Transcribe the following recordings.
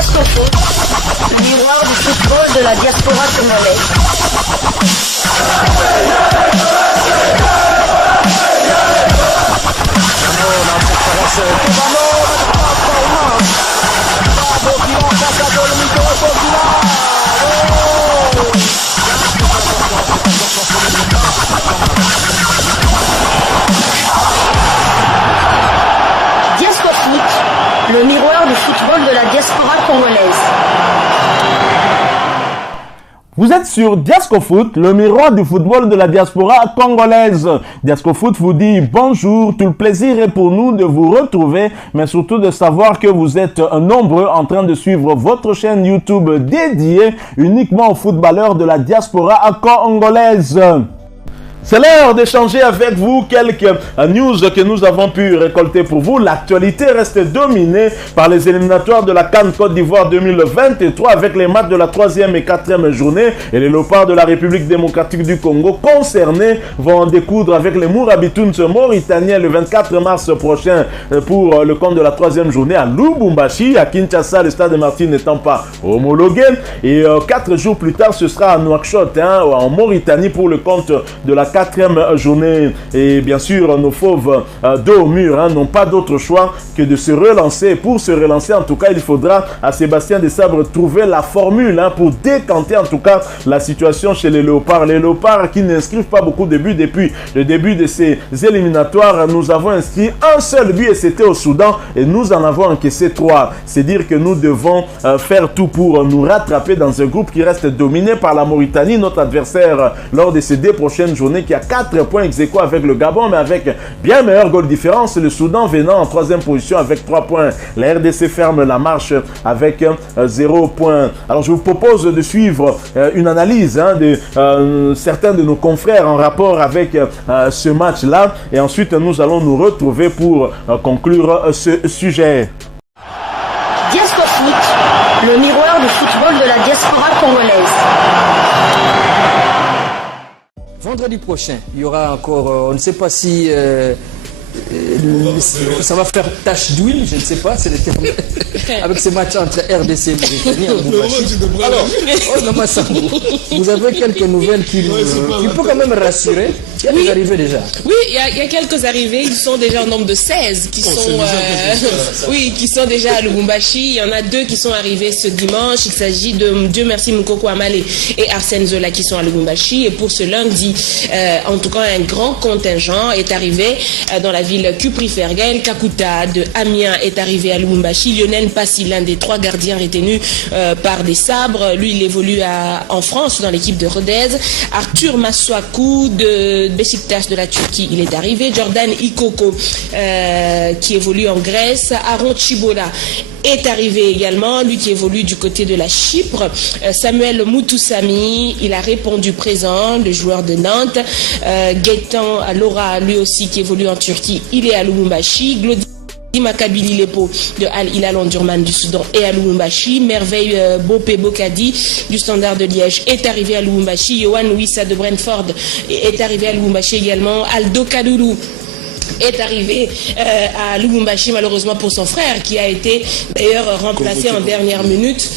Diasco Foot, miroir du football de la diaspora congolaise. Diasco Foot, le miroir du football de la diaspora congolaise. Vous êtes sur Diasco Foot, le miroir du football de la diaspora congolaise. Diasco Foot vous dit bonjour, tout le plaisir est pour nous de vous retrouver, mais surtout de savoir que vous êtes nombreux en train de suivre votre chaîne YouTube dédiée uniquement aux footballeurs de la diaspora congolaise. C'est l'heure d'échanger avec vous quelques news que nous avons pu récolter pour vous. L'actualité reste dominée par les éliminatoires de la CAN Côte d'Ivoire 2023 avec les matchs de la 3e et 4e journée. Et les léopards de la République démocratique du Congo concernés vont en découdre avec les Mourabitouns mauritaniens le 24 mars prochain pour le compte de la 3e journée à Lubumbashi. À Kinshasa, le stade de Martyrs n'étant pas homologué. Et 4 jours plus tard, ce sera à Nouakchott, en Mauritanie pour le compte de la 4e journée. Et bien sûr, nos fauves dos au mur n'ont pas d'autre choix que de se relancer. Pour se relancer, en tout cas, il faudra à Sébastien Desabre trouver la formule pour décanter en tout cas la situation chez les léopards. Les léopards qui n'inscrivent pas beaucoup de buts depuis le début de ces éliminatoires. Nous avons inscrit un seul but et c'était au Soudan et nous en avons encaissé 3. C'est dire que nous devons faire tout pour nous rattraper dans un groupe qui reste dominé par la Mauritanie, notre adversaire lors de ces 2 prochaines journées, qui a 4 points ex-aequo avec le Gabon, mais avec bien meilleure goal différence. Le Soudan venant en 3e position avec 3 points. La RDC ferme la marche avec 0 points. Alors je vous propose de suivre une analyse de certains de nos confrères en rapport avec ce match-là. Et ensuite, nous allons nous retrouver pour conclure ce sujet. Diasco Foot, le miroir du football de la diaspora congolaise. Vendredi prochain, il y aura encore, on ne sait pas si ça va faire tache d'huile, je ne sais pas, c'est le terme, avec ce match entre RDC et Mauritanie. Alors, vous avez quelques nouvelles qui peuvent quand même rassurer. Il y a des arrivées déjà. Oui, il y a quelques arrivées. Ils sont déjà au nombre de 16 qui qui sont déjà à Lubumbashi. Il y en a 2 qui sont arrivés ce dimanche. Il s'agit de Dieu merci Moukoko Amalé et Arsène Zola qui sont à Lubumbashi. Et pour ce lundi, en tout cas, un grand contingent est arrivé dans la ville Kupri Fergaël Kakuta de Amiens est arrivé à Lubumbashi. Lionel Passy, l'un des 3 gardiens retenus par des sabres. Lui, il évolue en France dans l'équipe de Rodez. Arthur Maswaku de Beşiktaş de la Turquie, il est arrivé. Jordan Ikoko qui évolue en Grèce. Aaron Chibola est arrivé également, lui qui évolue du côté de la Chypre. Samuel Moutoussami, il a répondu présent, le joueur de Nantes. Gaëtan Laura, lui aussi qui évolue en Turquie, il est à Lubumbashi. Makabili Lepo de Al Hilal Omdurman du Soudan et à Lubumbashi. Merveille Bopé Bokadi du Standard de Liège est arrivé à Lubumbashi. Yohan Wissa de Brentford est arrivé à Lubumbashi également. Aldo Kadoulou est arrivé à Lubumbashi malheureusement pour son frère qui a été d'ailleurs remplacé en dernière minute.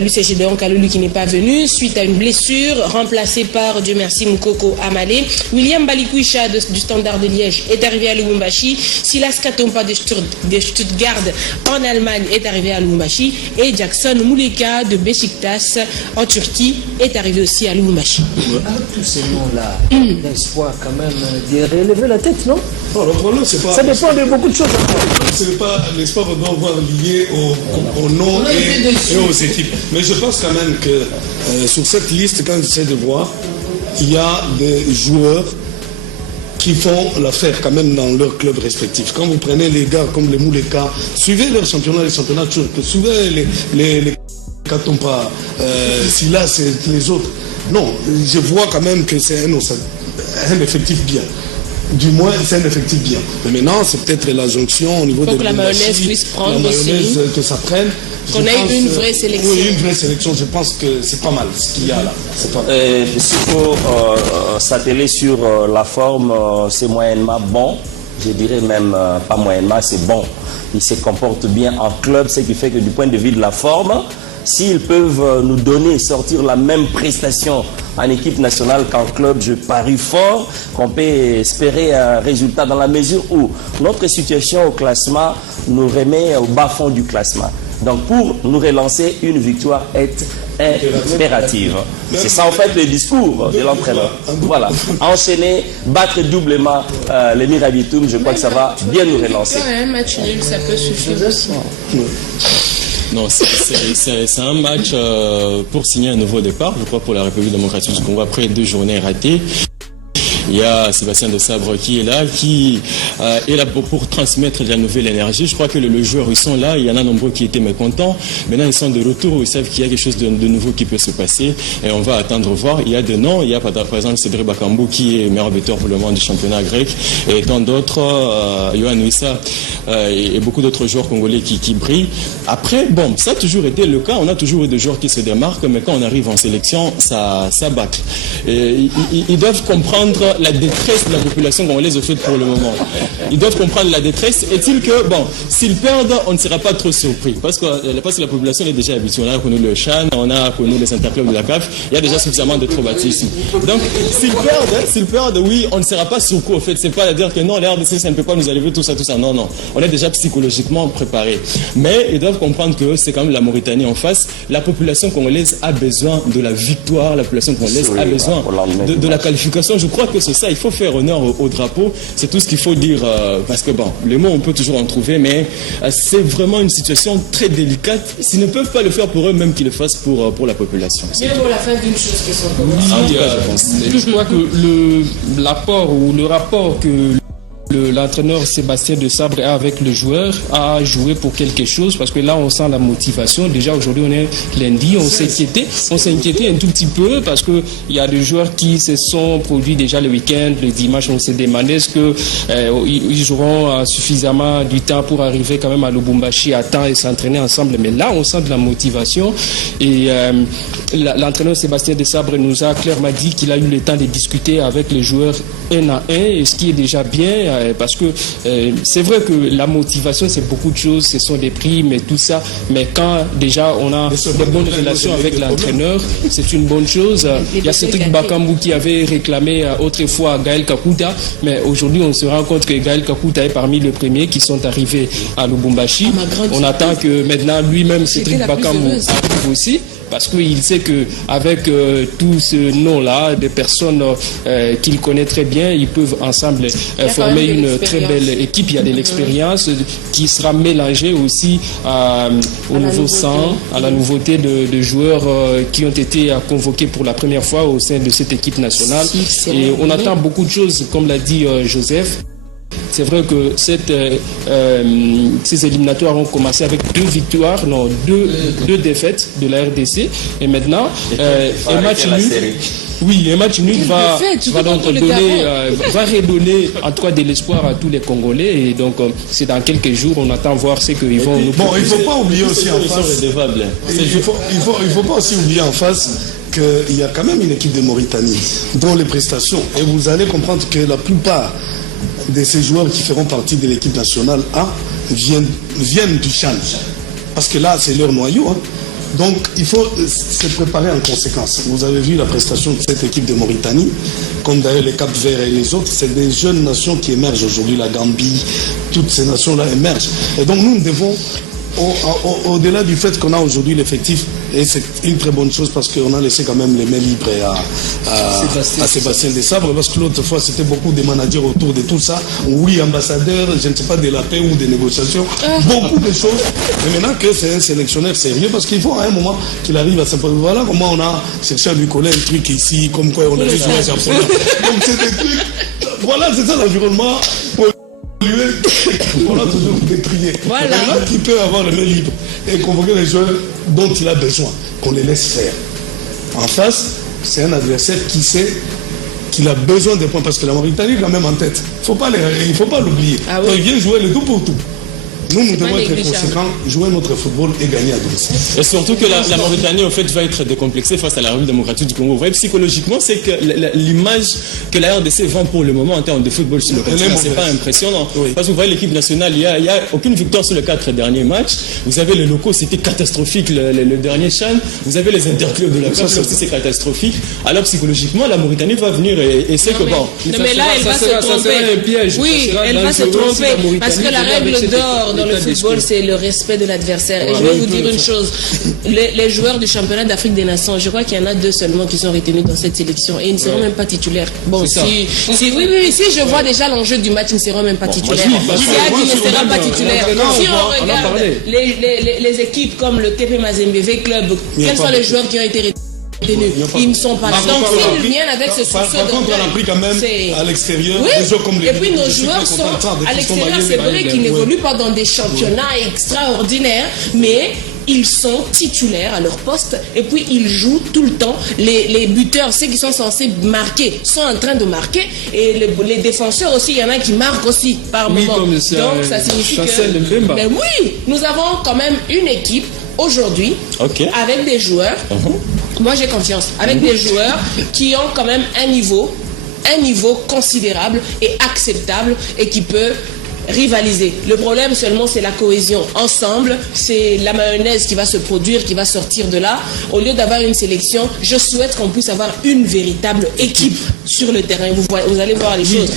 Lucien Gédéon Kaloulou qui n'est pas venu suite à une blessure, remplacé par Dieu merci Moukoko Amalé. William Balikouicha du Standard de Liège est arrivé à Lubumbashi. Silas Katompa de Stuttgart en Allemagne est arrivé à Lubumbashi et Jackson Mouleka de Beşiktaş en Turquie est arrivé aussi à Lubumbashi. Avec tous ces noms-là, l'espoir quand même de relever la tête, non? Non, le problème, c'est pas... Ça dépend de beaucoup de choses. C'est pas l'espoir qu'on doit avoir lié au nom et aux équipes. Mais je pense quand même que sur cette liste, quand j'essaie de voir, il y a des joueurs qui font l'affaire quand même dans leur club respectif. Quand vous prenez les gars comme les Mouleka, suivez leur championnat, les championnats turcs, suivez les Katompa, Silas et les autres. Non, je vois quand même que c'est un effectif bien. Du moins, c'est un effectif bien. Mais maintenant, c'est peut-être la jonction au niveau de la mayonnaise puisse prendre la mayonnaise aussi. Que ça prenne. Qu'on ait une vraie sélection. Oui, une vraie sélection. Je pense que c'est pas mal ce qu'il y a là. S'il faut s'atteler sur la forme, c'est moyennement bon. je dirais même pas moyennement, c'est bon. Il se comporte bien en club, ce qui fait que du point de vue de la forme, s'ils peuvent nous donner, sortir la même prestation en équipe nationale qu'en club, je parie fort qu'on peut espérer un résultat dans la mesure où notre situation au classement nous remet au bas-fond du classement. Donc pour nous relancer, une victoire est impérative. C'est ça en fait le discours de l'entraîneur. Voilà, enchaîner, battre doublement les Mirabitoum, je crois que ça va bien nous relancer. Un match nul, ça peut suffire aussi. Non, c'est un match pour signer un nouveau départ, je crois, pour la République démocratique du Congo après 2 journées ratées. Il y a Sébastien de Sabre qui est là pour transmettre de la nouvelle énergie. Je crois que les joueurs, ils sont là. Il y en a nombreux qui étaient mécontents. Maintenant, ils sont de retour. Ils savent qu'il y a quelque chose de nouveau qui peut se passer. Et on va attendre voir. Il y a des noms. Il y a par exemple Cédric Bakambu qui est meilleur buteur pour le monde du championnat grec. Et tant d'autres, Yohan Wissa et beaucoup d'autres joueurs congolais qui brillent. Après, bon, ça a toujours été le cas. On a toujours eu des joueurs qui se démarquent. Mais quand on arrive en sélection, ça bâcle. Ils doivent comprendre la détresse de la population congolaise au fait pour le moment. Ils doivent comprendre la détresse. Est-il que, bon, s'ils perdent, on ne sera pas trop surpris. Parce que la population est déjà habituée. On a connu le Chan, on a connu les interclubs de la CAF. Il y a déjà suffisamment de traumatisme. Donc, s'ils perdent, oui, on ne sera pas surpris au fait. C'est pas à dire que non, l'RDC, ça ne peut pas nous arriver, tout ça. Non, non. On est déjà psychologiquement préparés. Mais ils doivent comprendre que c'est quand même la Mauritanie en face. La population congolaise a besoin de la victoire. La population congolaise a besoin de la qualification. Je crois que c'est ça, il faut faire honneur au drapeau, c'est tout ce qu'il faut dire, parce que bon, les mots on peut toujours en trouver, mais c'est vraiment une situation très délicate. S'ils ne peuvent pas le faire pour eux, même qu'ils le fassent pour la population. C'est pour la fin d'une chose qui sont je crois que l'apport ou le rapport que l'entraîneur Sébastien de Sabre avec le joueur a joué pour quelque chose, parce que là on sent la motivation. Déjà aujourd'hui on est lundi, on s'est inquiété un tout petit peu parce que il y a des joueurs qui se sont produits déjà le week-end, le dimanche. On s'est demandé est-ce que ils auront suffisamment du temps pour arriver quand même à Lubumbashi à temps et s'entraîner ensemble. Mais là on sent de la motivation et l'entraîneur Sébastien de Sabre nous a clairement dit qu'il a eu le temps de discuter avec les joueurs un à un, et ce qui est déjà bien. Parce que c'est vrai que la motivation c'est beaucoup de choses, ce sont des primes et tout ça, mais quand déjà on a de bonnes relations avec l'entraîneur, c'est une bonne chose. Il y a Cédric Bakambu qui avait réclamé autrefois Gaël Kakuta, mais aujourd'hui on se rend compte que Gaël Kakuta est parmi les premiers qui sont arrivés à Lubumbashi. On attend que maintenant lui-même Cédric Bakambu arrive aussi, parce qu'il sait qu'avec tout ce nom-là, des personnes qu'il connaît très bien, ils peuvent ensemble former une très belle équipe. Il y a de l'expérience qui sera mélangée aussi au nouveau sang, à la nouveauté de joueurs qui ont été convoqués pour la première fois au sein de cette équipe nationale. Et on attend beaucoup de choses, comme l'a dit Joseph. C'est vrai que ces éliminatoires ont commencé avec deux défaites de la RDC, et maintenant un match nul. Oui, un match nul va redonner en tout cas de l'espoir à tous les Congolais, et donc c'est dans quelques jours, on attend voir ce qu'ils vont nous proposer. Bon, il ne faut pas oublier aussi en face. Il faut pas aussi oublier en face qu'il y a quand même une équipe de Mauritanie dont les prestations, et vous allez comprendre que la plupart de ces joueurs qui feront partie de l'équipe nationale A viennent du Chan. Parce que là, c'est leur noyau. Donc, il faut se préparer en conséquence. Vous avez vu la prestation de cette équipe de Mauritanie, comme d'ailleurs les Cap-Verts et les autres. C'est des jeunes nations qui émergent aujourd'hui. La Gambie, toutes ces nations-là émergent. Et donc, nous devons, au-delà du fait qu'on a aujourd'hui l'effectif, et c'est une très bonne chose parce qu'on a laissé quand même les mains libres à Sébastien de Sabre, parce que l'autre fois c'était beaucoup de managers autour de tout ça. Oui, ambassadeur, je ne sais pas, de la paix ou des négociations, beaucoup de choses. Mais maintenant que c'est un sélectionneur sérieux, parce qu'il faut à un moment qu'il arrive à s'imposer. Voilà comment on a cherché à lui coller un truc ici, comme quoi on a joué à championnat. Donc c'est des trucs. Voilà, c'est ça l'environnement. On a toujours décrié. Voilà. Là, qui peut avoir les mains libres et convoquer les joueurs dont il a besoin, qu'on les laisse faire. En face, c'est un adversaire qui sait qu'il a besoin des points, parce que la Mauritanie est quand même en tête. Il ne faut pas l'oublier. Ah oui. Il vient jouer le tout pour tout. Nous devons être négligeable. conséquents, jouer notre football et gagner à domicile. Et surtout que la Mauritanie, en fait, va être décomplexée face à la République démocratique du Congo. Vous voyez, psychologiquement, c'est que l'image que la RDC vend pour le moment en termes de football sur le continent, c'est pas impressionnant. Oui. Parce que vous voyez, l'équipe nationale, il y a aucune victoire sur les 4 derniers matchs. Vous avez les locaux, c'était catastrophique le dernier CHAN. Vous avez les interclubs de la CAF, aussi c'est catastrophique. Alors psychologiquement, la Mauritanie va venir et c'est que bon. Non mais là, elle va se tromper. Oui, elle va se tromper. Parce que la règle d'or dans le football, c'est le respect de l'adversaire. Et je vais vous dire une chose. Les joueurs du championnat d'Afrique des Nations, je crois qu'il y en a 2 seulement qui sont retenus dans cette sélection. Et ils ne seront même pas titulaires. Bon, si je vois déjà l'enjeu du match, ils ne seront même pas titulaires. Siak ne sera pas titulaire. Si on regarde les équipes comme le TP Mazembe V Club, quels sont les joueurs qui ont été retenus? Ils ne sont pas là. Donc s'ils viennent avec ce soupçon Par contre, on a pris quand même à l'extérieur des joueurs comme les. Et puis nos joueurs sont à l'extérieur, c'est vrai qu'ils n'évoluent pas dans des championnats extraordinaires, mais ils sont titulaires à leur poste et puis ils jouent tout le temps. Les buteurs, ceux qui sont censés marquer, sont en train de marquer et les défenseurs aussi, il y en a qui marquent aussi par moment. Donc ça signifie que... Mais oui, nous avons quand même une équipe aujourd'hui avec des joueurs... Moi j'ai confiance, avec des joueurs qui ont quand même un niveau considérable et acceptable et qui peut rivaliser. Le problème seulement c'est la cohésion. Ensemble, c'est la mayonnaise qui va se produire, qui va sortir de là. Au lieu d'avoir une sélection, je souhaite qu'on puisse avoir une véritable équipe sur le terrain. Vous allez voir les choses.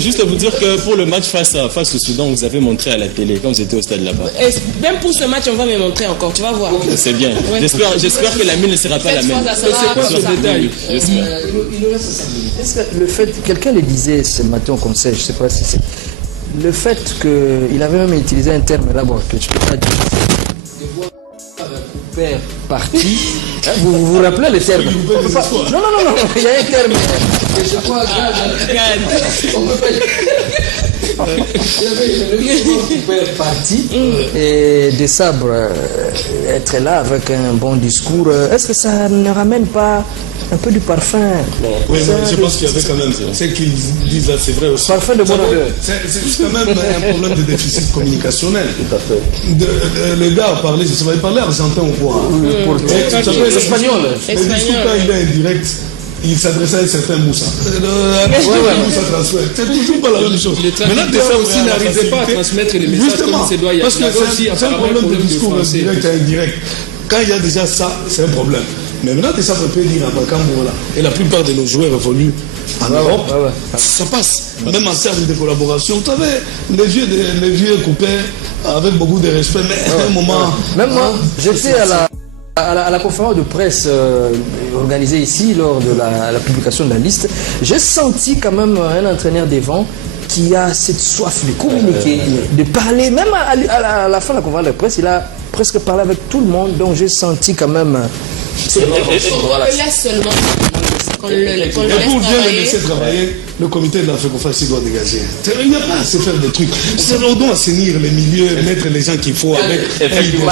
Juste vous dire que pour le match face au Soudan, vous avez montré à la télé quand vous étiez au stade là-bas. Même pour ce match, on va me montrer encore. Tu vas voir. C'est bien. Ouais. J'espère que la mine ne sera pas la même. C'est quoi ce détail? Est-ce que le fait, quelqu'un le disait ce matin au conseil, je ne sais pas si c'est le fait qu'il avait même utilisé un terme là-bas que je ne peux pas dire. De voir un père parti. Vous vous rappelez le terme? Non, il y a un terme. Je crois on peut pas. Il y avait le père parti et des sabres être là avec un bon discours. Est-ce que ça ne ramène pas un peu du parfum? Oui, mais je pense qu'il y avait quand même, c'est qu'ils disent là, c'est vrai aussi. Parfum de bon odeur. C'est quand même un problème de déficit communicationnel. Tout à fait. Le gars a parlé, je sais pas, il parlait argentin ou quoi. Espagnol. Mais du coup, quand il est indirect, il s'adressait à un certain Moussa. Moussa transfert. C'est toujours pas la même chose. Les traducteurs aussi n'arrivaient pas à transmettre les messages comme c'est doit. Parce que c'est un problème de discours direct et indirect. Quand il y a déjà ça, c'est un problème. Mais maintenant, ça peut dire à Bakambola. Et la plupart de nos joueurs évoluent en Europe. Ça passe. Même en termes de collaboration. Vous savez, les vieux copains avec beaucoup de respect. Mais à un moment. Même moi, j'étais à la conférence de presse organisée ici lors de la publication de la liste. J'ai senti quand même un entraîneur des vents qui a cette soif de communiquer, de parler. Même à la fin de la conférence de presse, il a presque parlé avec tout le monde. Donc j'ai senti quand même... On le laisse seulement. Pour bien le laisser travailler, le comité de la FECOFAS doit dégager. Il n'y a pas à se faire des trucs. On doit assainir les milieux, mettre les gens qu'il faut avec. Effectivement,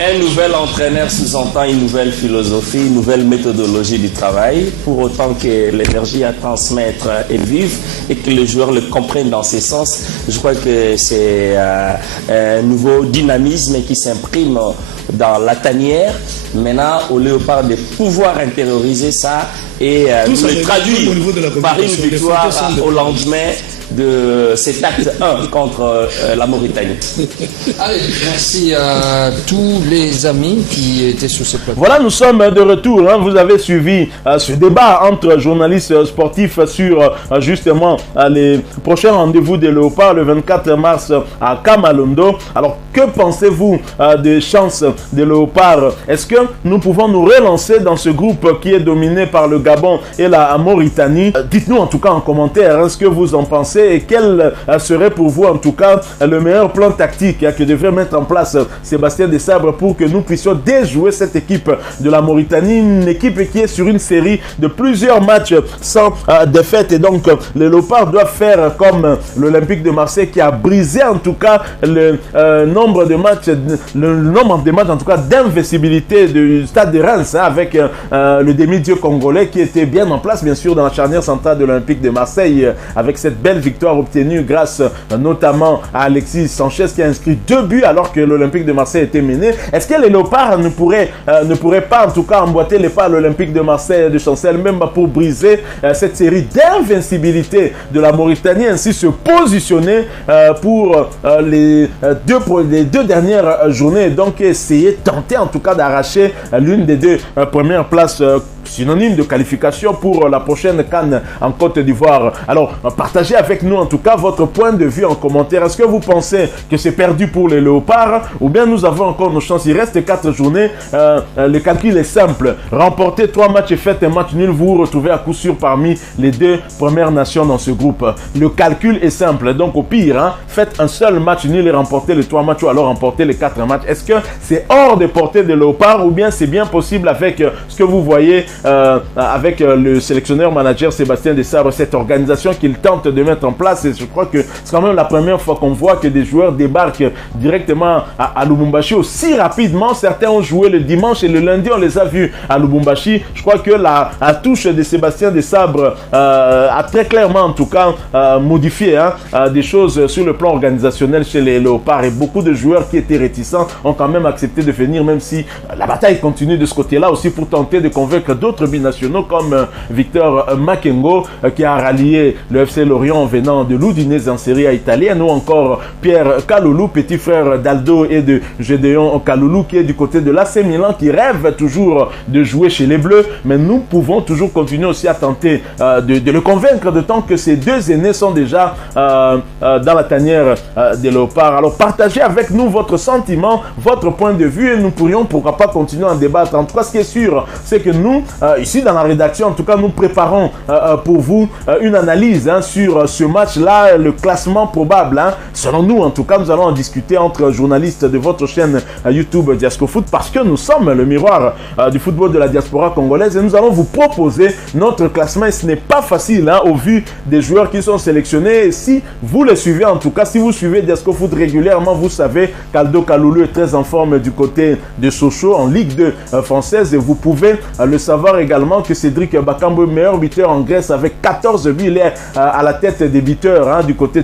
un nouvel entraîneur sous-entend une nouvelle philosophie, une nouvelle méthodologie du travail, pour autant que l'énergie à transmettre est vive et que les joueurs le comprennent dans ce sens. Je crois que c'est un nouveau dynamisme qui s'imprime dans la tanière. Maintenant, au léopard de pouvoir intérioriser ça et nous le traduire par une victoire au lendemain de cet acte 1 contre la Mauritanie. Allez, merci à tous les amis qui étaient sur ce plateau. Voilà, nous sommes de retour. Vous avez suivi ce débat entre journalistes sportifs sur justement les prochains rendez-vous des Léopards le 24 mars à Kamalondo. Alors, que pensez-vous des chances des Léopards? Est-ce que nous pouvons nous relancer dans ce groupe qui est dominé par le Gabon et la Mauritanie? Dites-nous en tout cas en commentaire ce que vous en pensez et quel serait pour vous en tout cas le meilleur plan tactique que devrait mettre en place Sébastien Desabre pour que nous puissions déjouer cette équipe de la Mauritanie, une équipe qui est sur une série de plusieurs matchs sans défaite, et donc les Léopards doivent faire comme l'Olympique de Marseille qui a brisé en tout cas le nombre de matchs en tout cas d'invincibilité du stade de Reims avec le demi-dieu congolais qui était bien en place bien sûr dans la charnière centrale de l'Olympique de Marseille avec cette belle victoire victoire obtenue grâce notamment à Alexis Sanchez qui a inscrit 2 buts alors que l'Olympique de Marseille était mené. Est-ce que les Léopards ne pourraient pas en tout cas emboîter les pas à l'Olympique de Marseille de Chancel même pour briser cette série d'invincibilité de la Mauritanie, ainsi se positionner pour les deux dernières journées et donc tenter en tout cas d'arracher l'une des 2 premières places synonyme de qualification pour la prochaine CAN en Côte d'Ivoire. Alors, partagez avec nous en tout cas votre point de vue en commentaire. Est-ce que vous pensez que c'est perdu pour les Léopards ou bien nous avons encore nos chances? Il reste 4 journées. Le calcul est simple. Remportez 3 matchs et faites un match nul. Vous vous retrouvez à coup sûr parmi les 2 premières nations dans ce groupe. Le calcul est simple. Donc, au pire, faites un seul match nul et remportez les 3 matchs ou alors remportez les 4 matchs. Est-ce que c'est hors de portée des Léopards ou bien c'est bien possible avec ce que vous voyez avec le sélectionneur manager Sébastien Desabre, cette organisation qu'il tente de mettre en place? Et je crois que c'est quand même la première fois qu'on voit que des joueurs débarquent directement à Lubumbashi aussi rapidement. Certains ont joué le dimanche et le lundi on les a vus à Lubumbashi. Je crois que la touche de Sébastien Desabre a très clairement en tout cas modifié des choses sur le plan organisationnel chez les Léopards et beaucoup de joueurs qui étaient réticents ont quand même accepté de venir, même si la bataille continue de ce côté-là aussi pour tenter de convaincre d'autres binationaux comme Victor Makengo qui a rallié le FC Lorient en venant de l'Udinese en Serie A italienne, ou encore Pierre Kaloulou, petit frère d'Aldo et de Gédéon Kaloulou qui est du côté de l'AC Milan, qui rêve toujours de jouer chez les Bleus, mais nous pouvons toujours continuer aussi à tenter de le convaincre de tant que ces 2 aînés sont déjà dans la tanière des Léopards. Alors partagez avec nous votre sentiment, votre point de vue et nous pourrions pourquoi pas continuer à en débattre. En tout cas, ce qui est sûr, c'est que nous, ici dans la rédaction, en tout cas, nous préparons pour vous une analyse sur ce match-là, le classement probable. Selon nous, en tout cas, nous allons en discuter entre journalistes de votre chaîne YouTube Diasco Foot parce que nous sommes le miroir du football de la diaspora congolaise et nous allons vous proposer notre classement. Et ce n'est pas facile au vu des joueurs qui sont sélectionnés. Et si vous les suivez, en tout cas, si vous suivez Diasco Foot régulièrement, vous savez qu'Aldo Kaloulou est très en forme du côté de Sochaux en Ligue 2 française et vous pouvez le savoir également que Cédric Bakambu, meilleur buteur en Grèce avec 14 buts, il est à la tête des buteurs du côté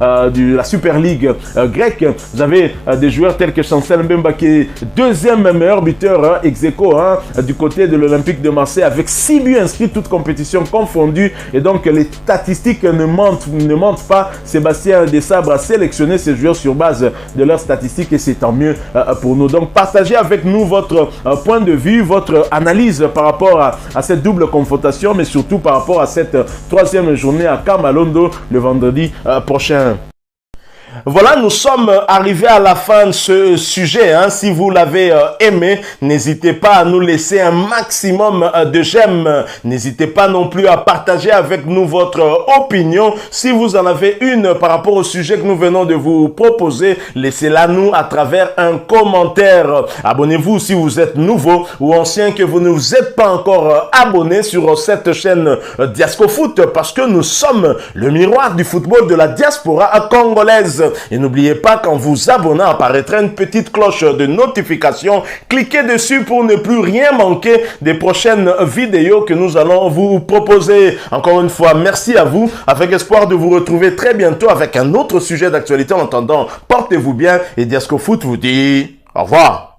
de la Super League grecque. Vous avez des joueurs tels que Chancel Mbemba qui est 2e meilleur buteur ex aequo du côté de l'Olympique de Marseille avec 6 buts inscrits toutes compétitions confondues et donc les statistiques ne mentent pas. Sébastien Desabre a sélectionné ces joueurs sur base de leurs statistiques et c'est tant mieux pour nous. Donc partagez avec nous votre point de vue, votre analyse par rapport à cette double confrontation, mais surtout par rapport à cette 3e journée à Kamalondo le vendredi prochain. Voilà, nous sommes arrivés à la fin de ce sujet. Si vous l'avez aimé, n'hésitez pas à nous laisser un maximum de j'aime. N'hésitez pas non plus à partager avec nous votre opinion. Si vous en avez une par rapport au sujet que nous venons de vous proposer, laissez-la nous à travers un commentaire. Abonnez-vous si vous êtes nouveau ou ancien que vous ne vous êtes pas encore abonné sur cette chaîne Diasco Foot parce que nous sommes le miroir du football de la diaspora congolaise. Et n'oubliez pas qu'en vous abonnant apparaîtra une petite cloche de notification. Cliquez dessus pour ne plus rien manquer des prochaines vidéos que nous allons vous proposer. Encore une fois, merci à vous, avec espoir de vous retrouver très bientôt avec un autre sujet d'actualité. En attendant, portez-vous bien et Diasco Foot vous dit au revoir.